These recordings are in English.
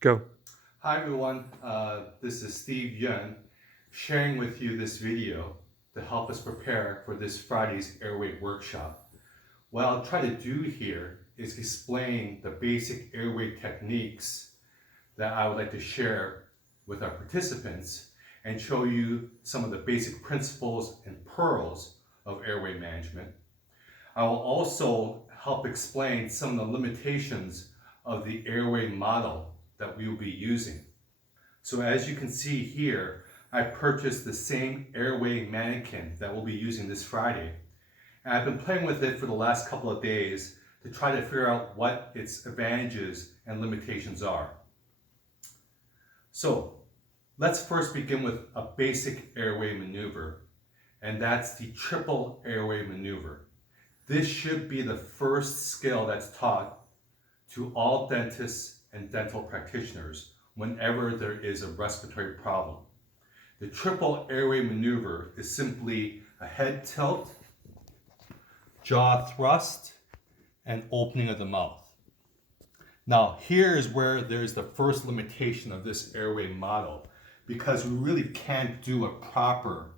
Go. Hi everyone, this is Steve Yun sharing with you this video to help us prepare for this Friday's airway workshop. What I'll try to do here is explain the basic airway techniques that I would like to share with our participants and show you some of the basic principles and pearls of airway management. I will also help explain some of the limitations of the airway model that we will be using. So as you can see here, I purchased the same airway mannequin that we'll be using this Friday. And I've been playing with it for the last couple of days to try to figure out what its advantages and limitations are. So let's first begin with a basic airway maneuver, and that's the triple airway maneuver. This should be the first skill that's taught to all dentists and dental practitioners whenever there is a respiratory problem. The triple airway maneuver is simply a head tilt, jaw thrust, and opening of the mouth. Now, here is where there's the first limitation of this airway model, because we really can't do a proper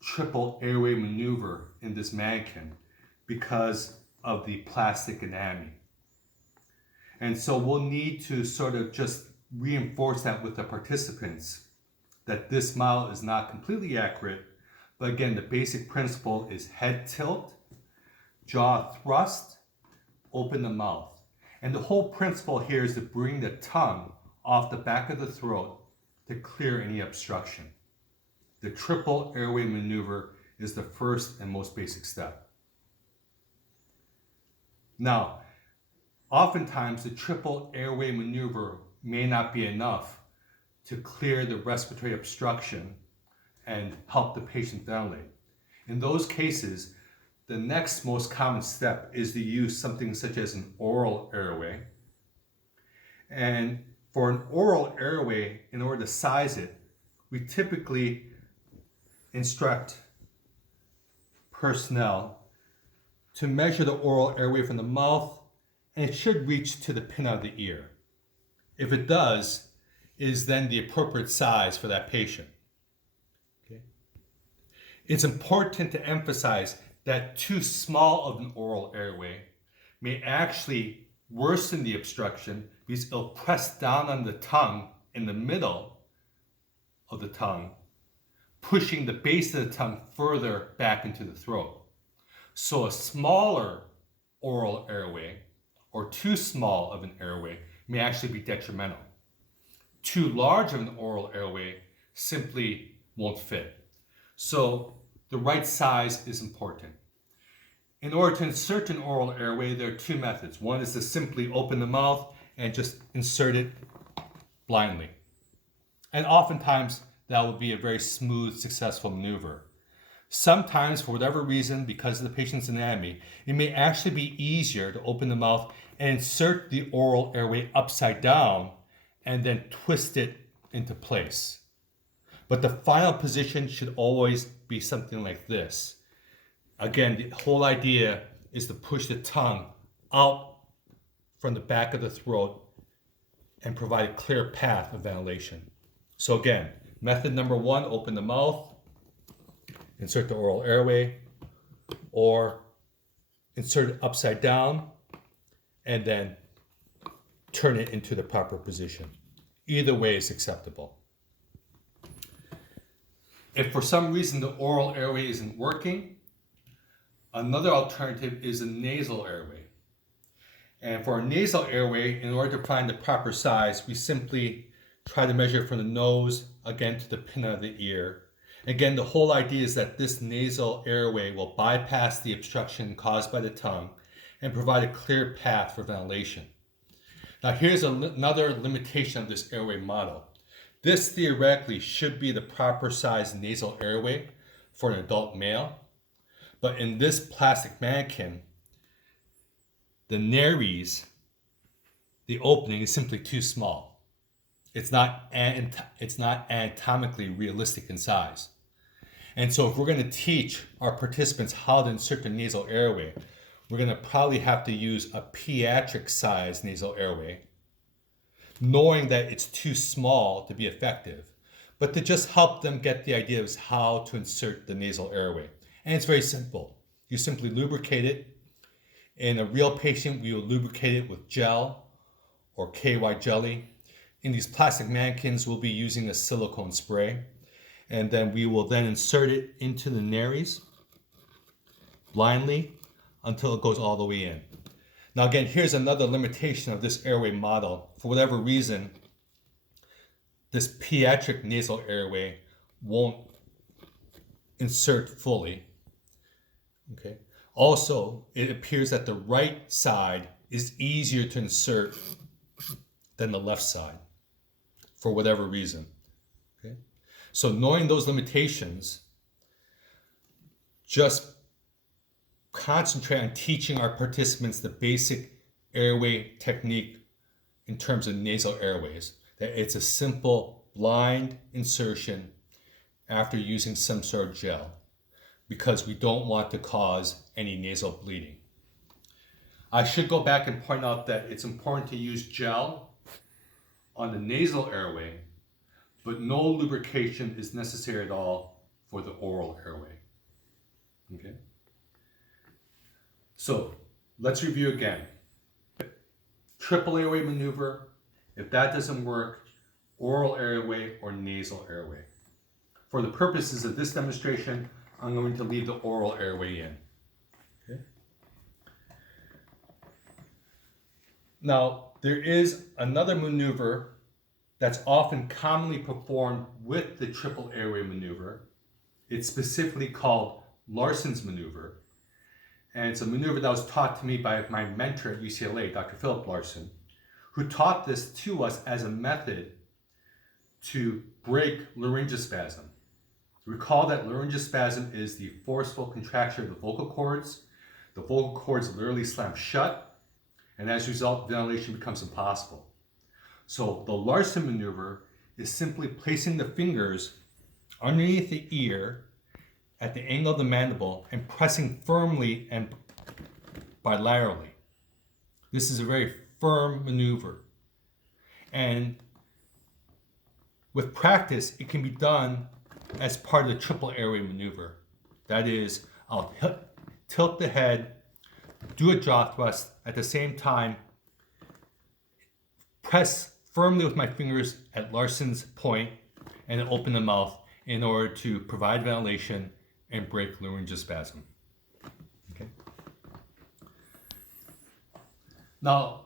triple airway maneuver in this mannequin because of the plastic anatomy. And so we'll need to sort of just reinforce that with the participants, that this model is not completely accurate, but again, the basic principle is head tilt, jaw thrust, open the mouth. And the whole principle here is to bring the tongue off the back of the throat to clear any obstruction. The triple airway maneuver is the first and most basic step. Now, oftentimes the triple airway maneuver may not be enough to clear the respiratory obstruction and help the patient ventilate. In those cases, the next most common step is to use something such as an oral airway. And for an oral airway, in order to size it, we typically instruct personnel to measure the oral airway from the mouth, and it should reach to the pin of the ear. If it does, it is then the appropriate size for that patient. Okay. It's important to emphasize that too small of an oral airway may actually worsen the obstruction because it'll press down on the tongue in the middle of the tongue, pushing the base of the tongue further back into the throat. So a smaller oral airway or too small of an airway may actually be detrimental. Too large of an oral airway simply won't fit. So the right size is important. In order to insert an oral airway, there are two methods. One is to simply open the mouth and just insert it blindly. And oftentimes that will be a very smooth, successful maneuver. Sometimes, for whatever reason, because of the patient's anatomy, it may actually be easier to open the mouth and insert the oral airway upside down and then twist it into place. But the final position should always be something like this. Again, the whole idea is to push the tongue out from the back of the throat and provide a clear path of ventilation. So again, method number one, open the mouth, insert the oral airway, or insert it upside down and then turn it into the proper position. Either way is acceptable. If for some reason the oral airway isn't working, another alternative is a nasal airway. And for a nasal airway, in order to find the proper size, we simply try to measure from the nose, again, to the pin of the ear. Again, the whole idea is that this nasal airway will bypass the obstruction caused by the tongue and provide a clear path for ventilation. Now, here's another limitation of this airway model. This theoretically should be the proper size nasal airway for an adult male, but in this plastic mannequin, the nares, the opening, is simply too small. It's not anatomically realistic in size. And so if we're going to teach our participants how to insert the nasal airway, we're going to probably have to use a pediatric size nasal airway knowing that it's too small to be effective, but to just help them get the idea of how to insert the nasal airway. And it's very simple. You simply lubricate it. In a real patient, we will lubricate it with gel or KY jelly. In these plastic mannequins, we'll be using a silicone spray. And then we will then insert it into the nares blindly until it goes all the way in. Now again, here's another limitation of this airway model. For whatever reason, this pediatric nasal airway won't insert fully. Okay. Also, it appears that the right side is easier to insert than the left side for whatever reason. Okay. So knowing those limitations, just concentrate on teaching our participants the basic airway technique in terms of nasal airways. That it's a simple blind insertion after using some sort of gel, because we don't want to cause any nasal bleeding. I should go back and point out that it's important to use gel on the nasal airway, but no lubrication is necessary at all for the oral airway. Okay? So let's review again. Triple airway maneuver. If that doesn't work, oral airway or nasal airway. For the purposes of this demonstration, I'm going to leave the oral airway in. Okay. Now, there is another maneuver that's often commonly performed with the triple airway maneuver. It's specifically called Larson's maneuver. And it's a maneuver that was taught to me by my mentor at UCLA, Dr. Philip Larson, who taught this to us as a method to break laryngospasm. Recall that laryngospasm is the forceful contraction of the vocal cords. The vocal cords literally slam shut, and as a result, ventilation becomes impossible. So the Larson maneuver is simply placing the fingers underneath the ear at the angle of the mandible and pressing firmly and bilaterally. This is a very firm maneuver. And with practice, it can be done as part of the triple airway maneuver. That is, I'll tilt the head, do a jaw thrust, at the same time, press firmly with my fingers at Larson's point, and then open the mouth in order to provide ventilation and break laryngospasm. Okay. Now,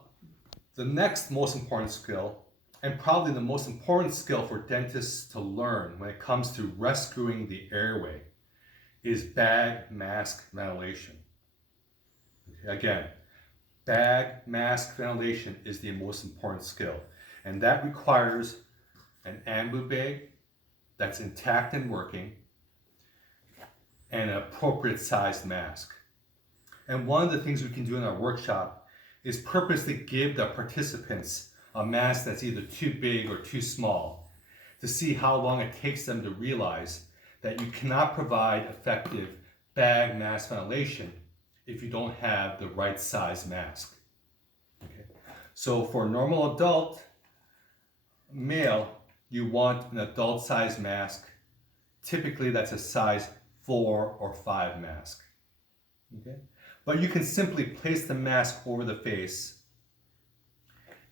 the next most important skill, and probably the most important skill for dentists to learn when it comes to rescuing the airway, is bag mask ventilation. Okay. Again, bag mask ventilation is the most important skill, and that requires an ambu bag that's intact and working, and an appropriate sized mask. And one of the things we can do in our workshop is purposely give the participants a mask that's either too big or too small, to see how long it takes them to realize that you cannot provide effective bag mask ventilation if you don't have the right size mask. Okay. So for a normal adult male, you want an adult size mask. Typically that's a size 4 or 5 mask. Okay? But you can simply place the mask over the face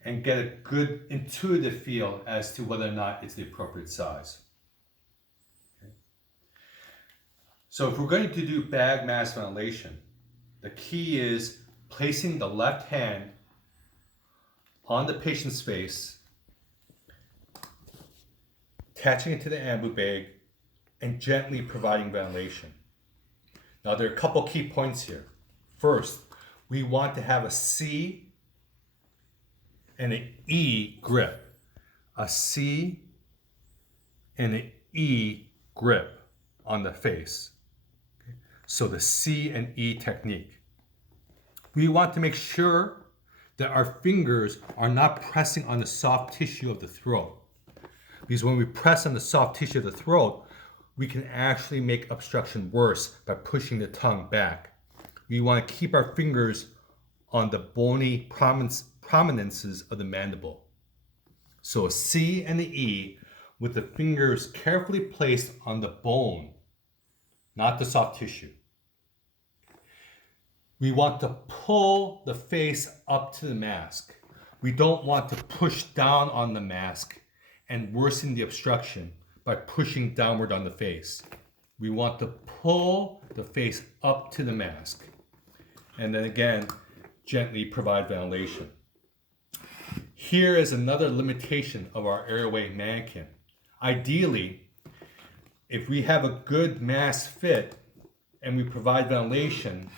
and get a good intuitive feel as to whether or not it's the appropriate size. Okay? So if we're going to do bag mask ventilation, the key is placing the left hand on the patient's face, attaching it to the ambu bag, and gently providing ventilation. Now there are a couple key points here. First, we want to have a C and an E grip. A C and an E grip on the face. Okay. So the C and E technique. We want to make sure that our fingers are not pressing on the soft tissue of the throat. Because when we press on the soft tissue of the throat, we can actually make obstruction worse by pushing the tongue back. We want to keep our fingers on the bony prominences of the mandible. So a C and an E with the fingers carefully placed on the bone, not the soft tissue. We want to pull the face up to the mask. We don't want to push down on the mask and worsen the obstruction by pushing downward on the face. We want to pull the face up to the mask. And then again, gently provide ventilation. Here is another limitation of our airway mannequin. Ideally, if we have a good mask fit and we provide ventilation,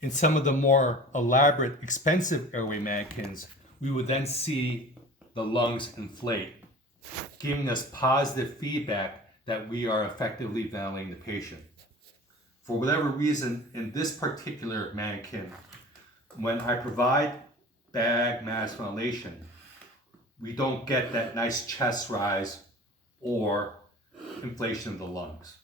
in some of the more elaborate, expensive airway mannequins, we would then see the lungs inflate, giving us positive feedback that we are effectively ventilating the patient. For whatever reason, in this particular mannequin, when I provide bag mask ventilation, we don't get that nice chest rise or inflation of the lungs.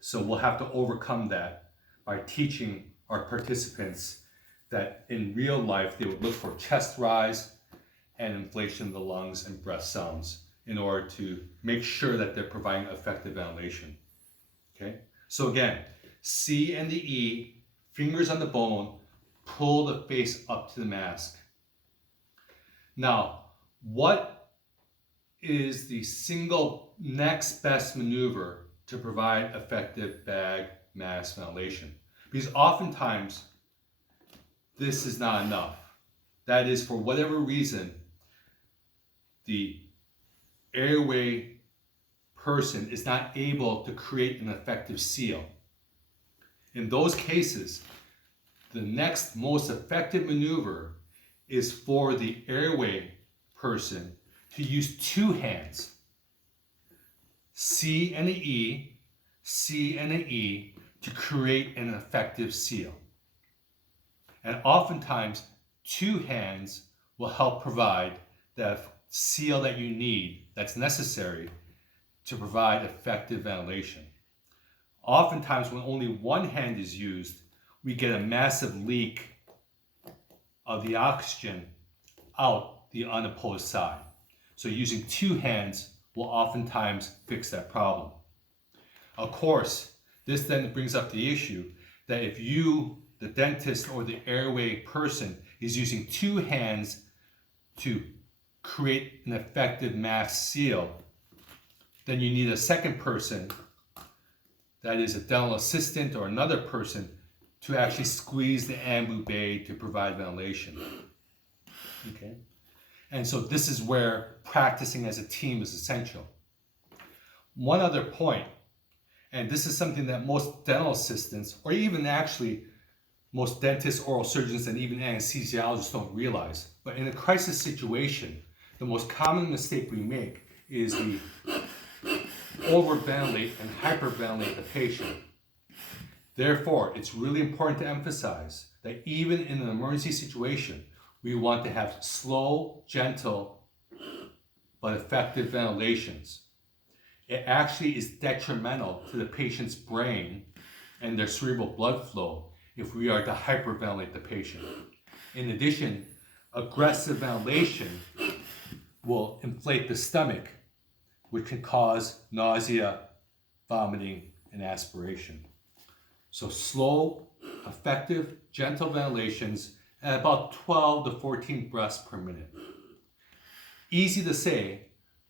So we'll have to overcome that by teaching our participants that in real life they would look for chest rise and inflation of the lungs and breath sounds in order to make sure that they're providing effective ventilation. Okay? So again, C and the E, fingers on the bone, pull the face up to the mask. Now, what is the single next best maneuver to provide effective bag mask ventilation? Because oftentimes, this is not enough. That is, for whatever reason, the airway person is not able to create an effective seal. In those cases, the next most effective maneuver is for the airway person to use two hands, C and an E, C and an E, to create an effective seal. And oftentimes, two hands will help provide the seal that you need, that's necessary to provide effective ventilation. Oftentimes, when only one hand is used, we get a massive leak of the oxygen out the unopposed side. So using two hands will oftentimes fix that problem. Of course, this then brings up the issue that if you, the dentist or the airway person, is using two hands to create an effective mask seal, then you need a second person, that is a dental assistant or another person, to actually squeeze the ambube to provide ventilation. Okay? And so this is where practicing as a team is essential. One other point, and this is something that most dental assistants, or even actually most dentists, oral surgeons, and even anesthesiologists don't realize, but in a crisis situation, the most common mistake we make is we overventilate and hyperventilate the patient. Therefore, it's really important to emphasize that even in an emergency situation, we want to have slow, gentle, but effective ventilations. It actually is detrimental to the patient's brain and their cerebral blood flow if we are to hyperventilate the patient. In addition, aggressive ventilation will inflate the stomach, which can cause nausea, vomiting, and aspiration. So slow, effective, gentle ventilations at about 12 to 14 breaths per minute. Easy to say,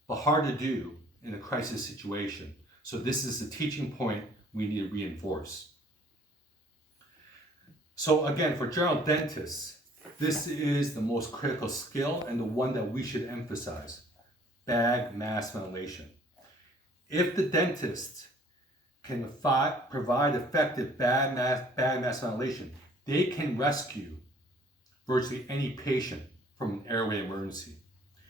but hard to do in a crisis situation. So this is a teaching point we need to reinforce. So again, for general dentists, this is the most critical skill and the one that we should emphasize: bag mask ventilation. If the dentist can provide effective bag mask ventilation, they can rescue virtually any patient from an airway emergency.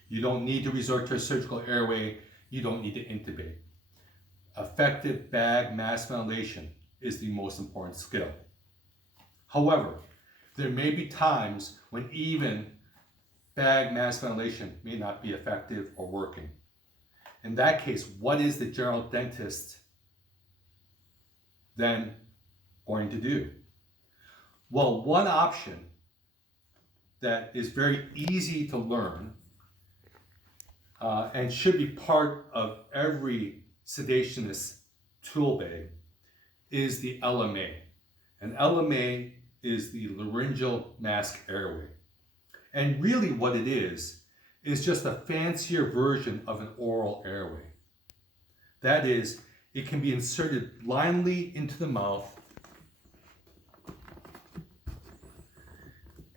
You don't need to resort to a surgical airway. You don't need to intubate. Effective bag mask ventilation is the most important skill. However, there may be times when even bag mask ventilation may not be effective or working. In that case, what is the general dentist then going to do? Well, one option that is very easy to learn and should be part of every sedationist tool bag is the LMA. And LMA is the laryngeal mask airway. And really what it is just a fancier version of an oral airway. That is, it can be inserted blindly into the mouth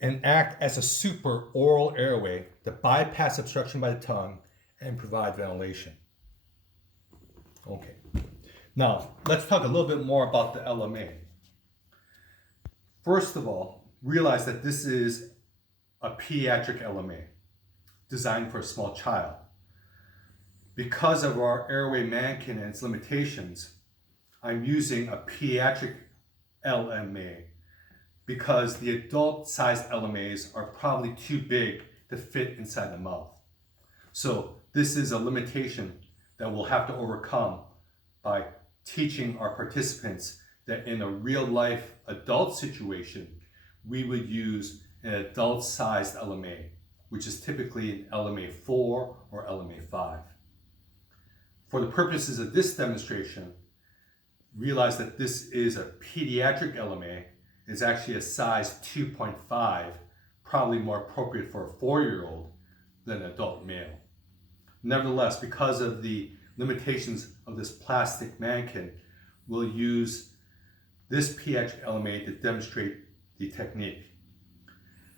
and act as a super oral airway to bypass obstruction by the tongue and provide ventilation. Okay, now let's talk a little bit more about the LMA. First of all, realize that this is a pediatric LMA designed for a small child. Because of our airway mannequin and its limitations, I'm using a pediatric LMA because the adult-sized LMAs are probably too big to fit inside the mouth. So this is a limitation that we'll have to overcome by teaching our participants that in a real-life adult situation, we would use an adult-sized LMA, which is typically an LMA 4 or LMA 5. For the purposes of this demonstration, realize that this is a pediatric LMA. It's actually a size 2.5, probably more appropriate for a 4-year-old than an adult male. Nevertheless, because of the limitations of this plastic mannequin, we'll use this pediatric LMA to demonstrate the technique.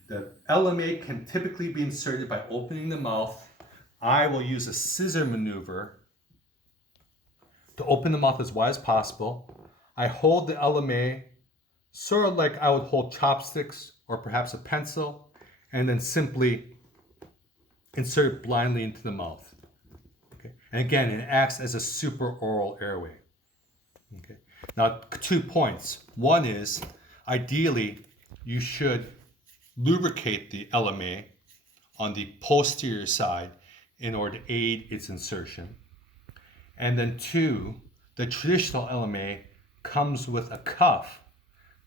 The LMA can typically be inserted by opening the mouth. I will use a scissor maneuver to open the mouth as wide as possible. I hold the LMA sort of like I would hold chopsticks or perhaps a pencil, and then simply insert it blindly into the mouth. Okay. And again, it acts as a super oral airway. Okay. Now, 2 points. One is, ideally, you should lubricate the LMA on the posterior side in order to aid its insertion. And then 2, the traditional LMA comes with a cuff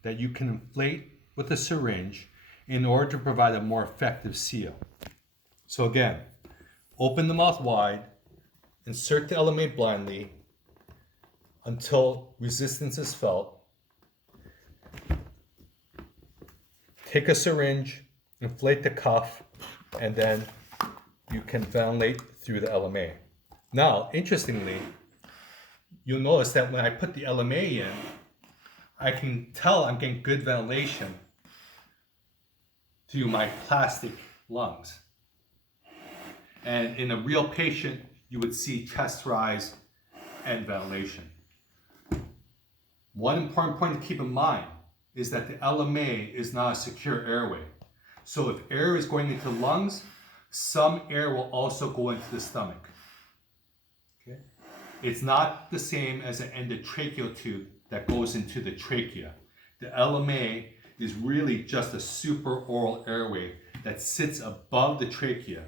that you can inflate with a syringe in order to provide a more effective seal. So again, open the mouth wide, insert the LMA blindly until resistance is felt. Take a syringe, inflate the cuff, and then you can ventilate through the LMA. Now, interestingly, you'll notice that when I put the LMA in, I can tell I'm getting good ventilation through my plastic lungs. And in a real patient, you would see chest rise and ventilation. One important point to keep in mind is that the LMA is not a secure airway. So if air is going into lungs, some air will also go into the stomach. Okay? It's not the same as an endotracheal tube that goes into the trachea. The LMA is really just a super oral airway that sits above the trachea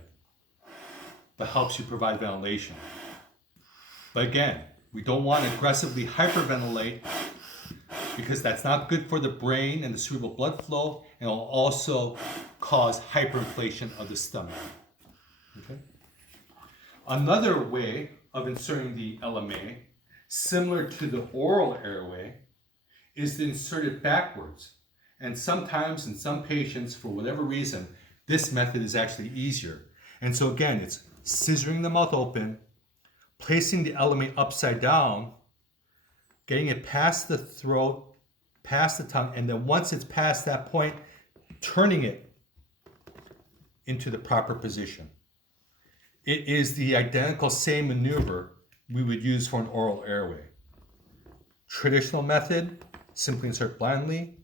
but helps you provide ventilation. But again, we don't want to aggressively hyperventilate because that's not good for the brain and the cerebral blood flow, and it will also cause hyperinflation of the stomach. Okay? Another way of inserting the LMA, similar to the oral airway, is to insert it backwards. And sometimes in some patients, for whatever reason, this method is actually easier. And so again, it's scissoring the mouth open, placing the LMA upside down, getting it past the throat, past the tongue, and then once it's past that point, turning it into the proper position. It is the identical same maneuver we would use for an oral airway. Traditional method, simply insert blindly.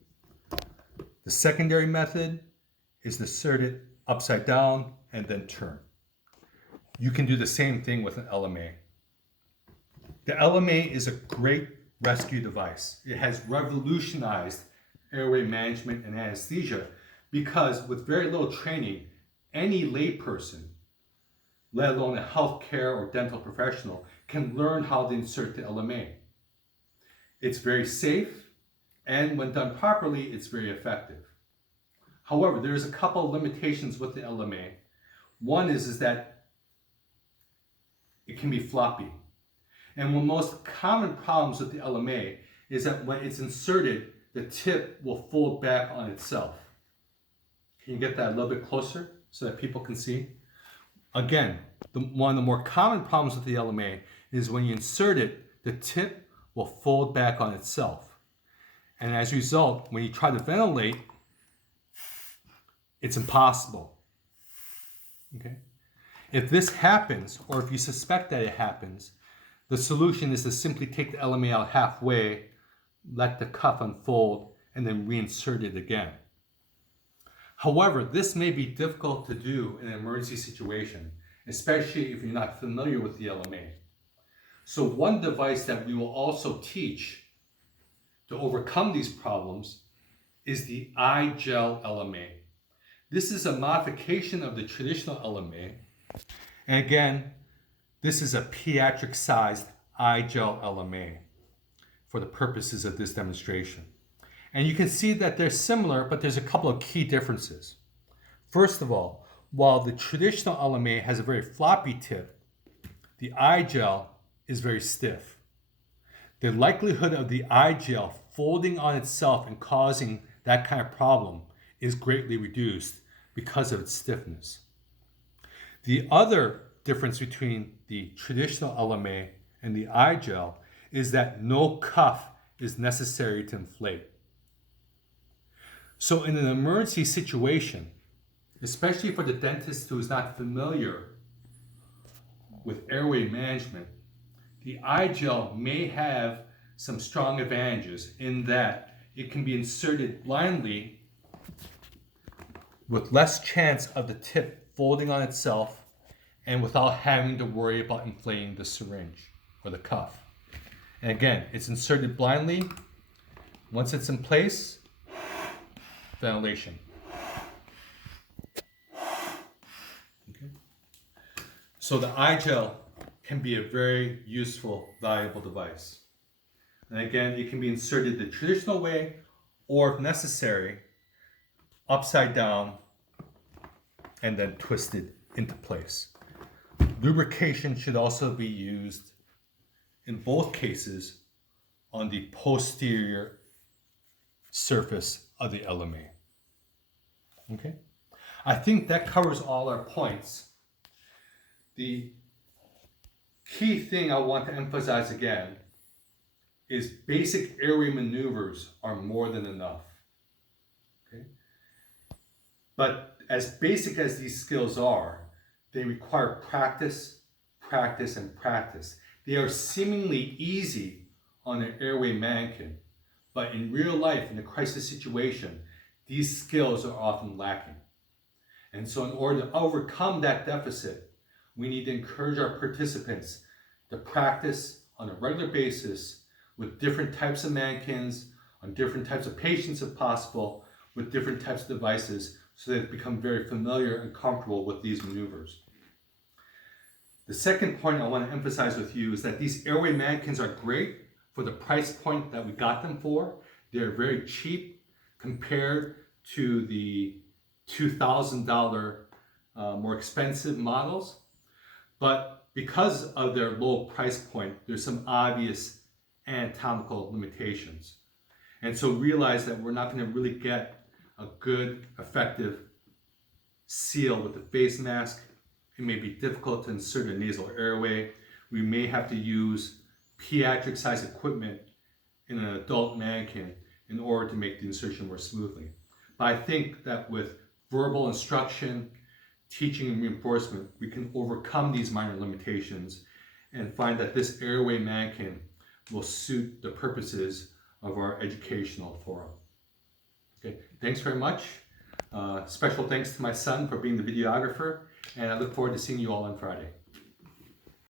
The secondary method is to insert it upside down and then turn. You can do the same thing with an LMA. The LMA is a great rescue device. It has revolutionized airway management and anesthesia because with very little training, any layperson, let alone a healthcare or dental professional, can learn how to insert the LMA. It's very safe, and when done properly, it's very effective. However, there's a couple of limitations with the LMA. One is that it can be floppy. And one of the most common problems with the LMA is that when it's inserted, the tip will fold back on itself. Can you get that a little bit closer so that people can see? Again, one of the more common problems with the LMA is when you insert it, the tip will fold back on itself. And as a result, when you try to ventilate, it's impossible. Okay? If this happens, or if you suspect that it happens, the solution is to simply take the LMA out halfway, let the cuff unfold, and then reinsert it again. However, this may be difficult to do in an emergency situation, especially if you're not familiar with the LMA. So one device that we will also teach to overcome these problems is the iGel LMA. This is a modification of the traditional LMA. And again, this is a pediatric-sized iGel LMA for the purposes of this demonstration. And you can see that they're similar, but there's a couple of key differences. First of all, while the traditional LMA has a very floppy tip, the iGel is very stiff. The likelihood of the iGel folding on itself and causing that kind of problem is greatly reduced because of its stiffness. The other difference between the traditional LMA and the iGel is that no cuff is necessary to inflate. So in an emergency situation, especially for the dentist who is not familiar with airway management, the iGel may have some strong advantages in that it can be inserted blindly with less chance of the tip folding on itself and without having to worry about inflating the syringe or the cuff. And again, it's inserted blindly. Once it's in place, ventilation. Okay. So the iGel can be a very useful, valuable device. And again, it can be inserted the traditional way, or if necessary, upside down and then twisted into place. Lubrication should also be used in both cases on the posterior surface of the LMA. Okay? I think that covers all our points. The key thing I want to emphasize again is basic airway maneuvers are more than enough. Okay? But as basic as these skills are, they require practice, practice, and practice. They are seemingly easy on an airway mannequin, but in real life, in a crisis situation, these skills are often lacking. And so in order to overcome that deficit, we need to encourage our participants to practice on a regular basis with different types of mannequins, on different types of patients if possible, with different types of devices, so that they become very familiar and comfortable with these maneuvers. The second point I want to emphasize with you is that these airway mannequins are great for the price point that we got them for. They're very cheap compared to the $2,000 more expensive models. But because of their low price point, there's some obvious anatomical limitations. And so realize that we're not going to really get a good, effective seal with the face mask. It may be difficult to insert a nasal airway. We may have to use pediatric size equipment in an adult mannequin in order to make the insertion more smoothly. But I think that with verbal instruction, teaching and reinforcement, we can overcome these minor limitations and find that this airway mannequin will suit the purposes of our educational forum. Okay, thanks very much. Special thanks to my son for being the videographer, and I look forward to seeing you all on Friday.